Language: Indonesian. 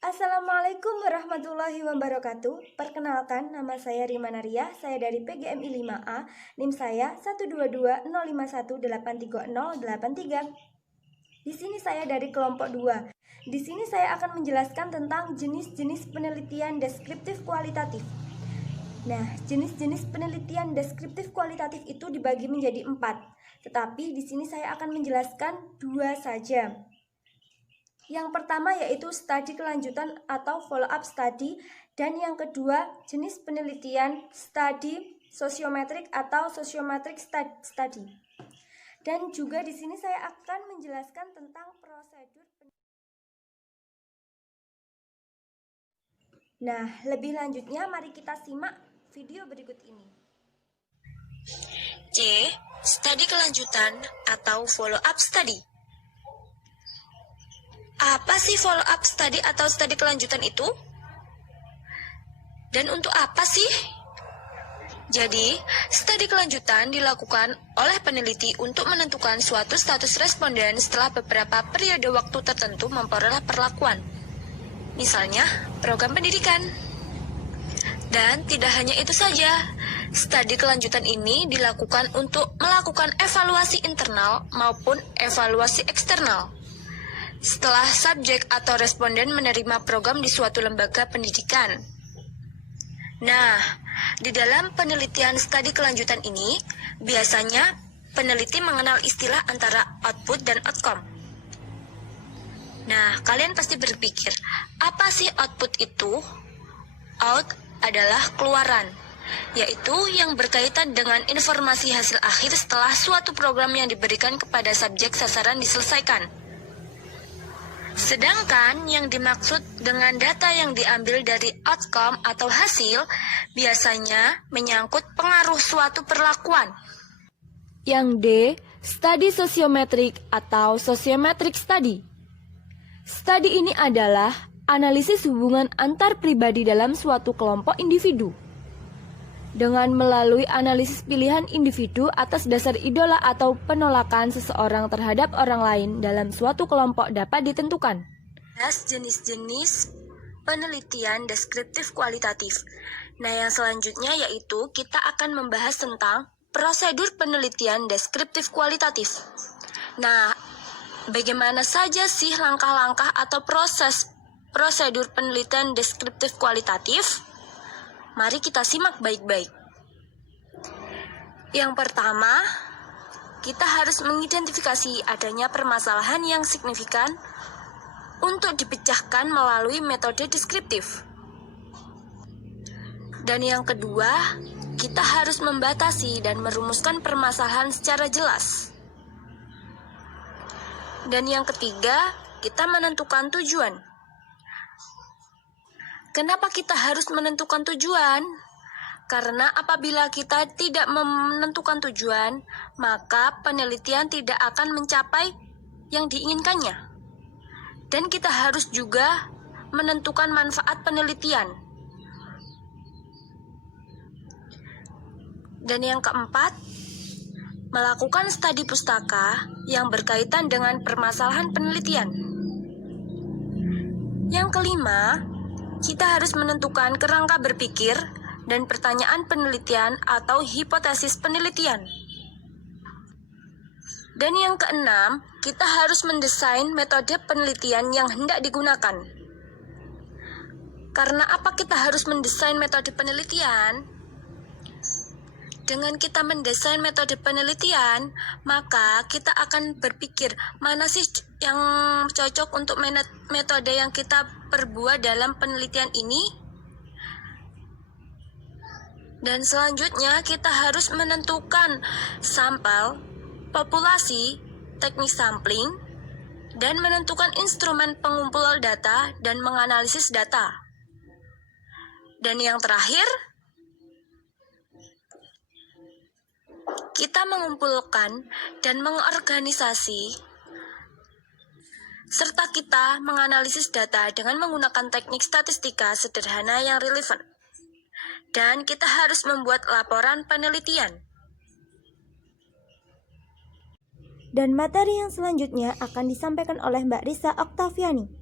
Assalamualaikum warahmatullahi wabarakatuh. Perkenalkan, nama saya Rima Naria, saya dari PGMI 5A, NIM saya 12205183083. Di sini saya dari kelompok 2. Di sini saya akan menjelaskan tentang jenis-jenis penelitian deskriptif kualitatif. Nah, jenis-jenis penelitian deskriptif kualitatif itu dibagi menjadi 4. Tetapi di sini saya akan menjelaskan 2 saja. Yang pertama yaitu studi kelanjutan atau follow-up study, dan yang kedua jenis penelitian studi sosiometrik atau sosiometric study. Dan juga di sini saya akan menjelaskan tentang prosedur. Nah, lebih lanjutnya mari kita simak video berikut ini. C. Studi kelanjutan atau follow-up study. Apa sih follow-up study atau studi kelanjutan itu? Dan untuk apa sih? Jadi, studi kelanjutan dilakukan oleh peneliti untuk menentukan suatu status responden setelah beberapa periode waktu tertentu memperoleh perlakuan. Misalnya, program pendidikan. Dan tidak hanya itu saja, studi kelanjutan ini dilakukan untuk melakukan evaluasi internal maupun evaluasi eksternal setelah subjek atau responden menerima program di suatu lembaga pendidikan. Nah, di dalam penelitian studi kelanjutan ini, biasanya peneliti mengenal istilah antara output dan outcome. Nah, kalian pasti berpikir, apa sih output itu? Out adalah keluaran, yaitu yang berkaitan dengan informasi hasil akhir setelah suatu program yang diberikan kepada subjek sasaran diselesaikan. Sedangkan yang dimaksud dengan data yang diambil dari outcome atau hasil biasanya menyangkut pengaruh suatu perlakuan. Yang D, studi sosiometrik atau sociometric study. Studi ini adalah analisis hubungan antar pribadi dalam suatu kelompok individu. Dengan melalui analisis pilihan individu atas dasar idola atau penolakan seseorang terhadap orang lain dalam suatu kelompok dapat ditentukan. Jenis-jenis penelitian deskriptif kualitatif. Nah, yang selanjutnya yaitu kita akan membahas tentang prosedur penelitian deskriptif kualitatif. Nah, bagaimana saja sih langkah-langkah atau prosedur penelitian deskriptif kualitatif? Mari kita simak baik-baik. Yang pertama, kita harus mengidentifikasi adanya permasalahan yang signifikan untuk dipecahkan melalui metode deskriptif. Dan yang kedua, kita harus membatasi dan merumuskan permasalahan secara jelas. Dan yang ketiga, kita menentukan tujuan. Kenapa kita harus menentukan tujuan? Karena apabila kita tidak menentukan tujuan, maka penelitian tidak akan mencapai yang diinginkannya. Dan kita harus juga menentukan manfaat penelitian. Dan yang keempat, melakukan studi pustaka yang berkaitan dengan permasalahan penelitian. Yang kelima, kita harus menentukan kerangka berpikir dan pertanyaan penelitian atau hipotesis penelitian. Dan yang keenam, kita harus mendesain metode penelitian yang hendak digunakan. Karena apa kita harus mendesain metode penelitian? Dengan kita mendesain metode penelitian, maka kita akan berpikir mana sih yang cocok untuk metode yang kita perbuat dalam penelitian ini. Dan selanjutnya kita harus menentukan sampel, populasi, teknik sampling, dan menentukan instrumen pengumpul data dan menganalisis data. Dan yang terakhir, kita mengumpulkan dan mengorganisasi serta kita menganalisis data dengan menggunakan teknik statistika sederhana yang relevan. Dan kita harus membuat laporan penelitian. Dan materi yang selanjutnya akan disampaikan oleh Mbak Risa Oktaviani.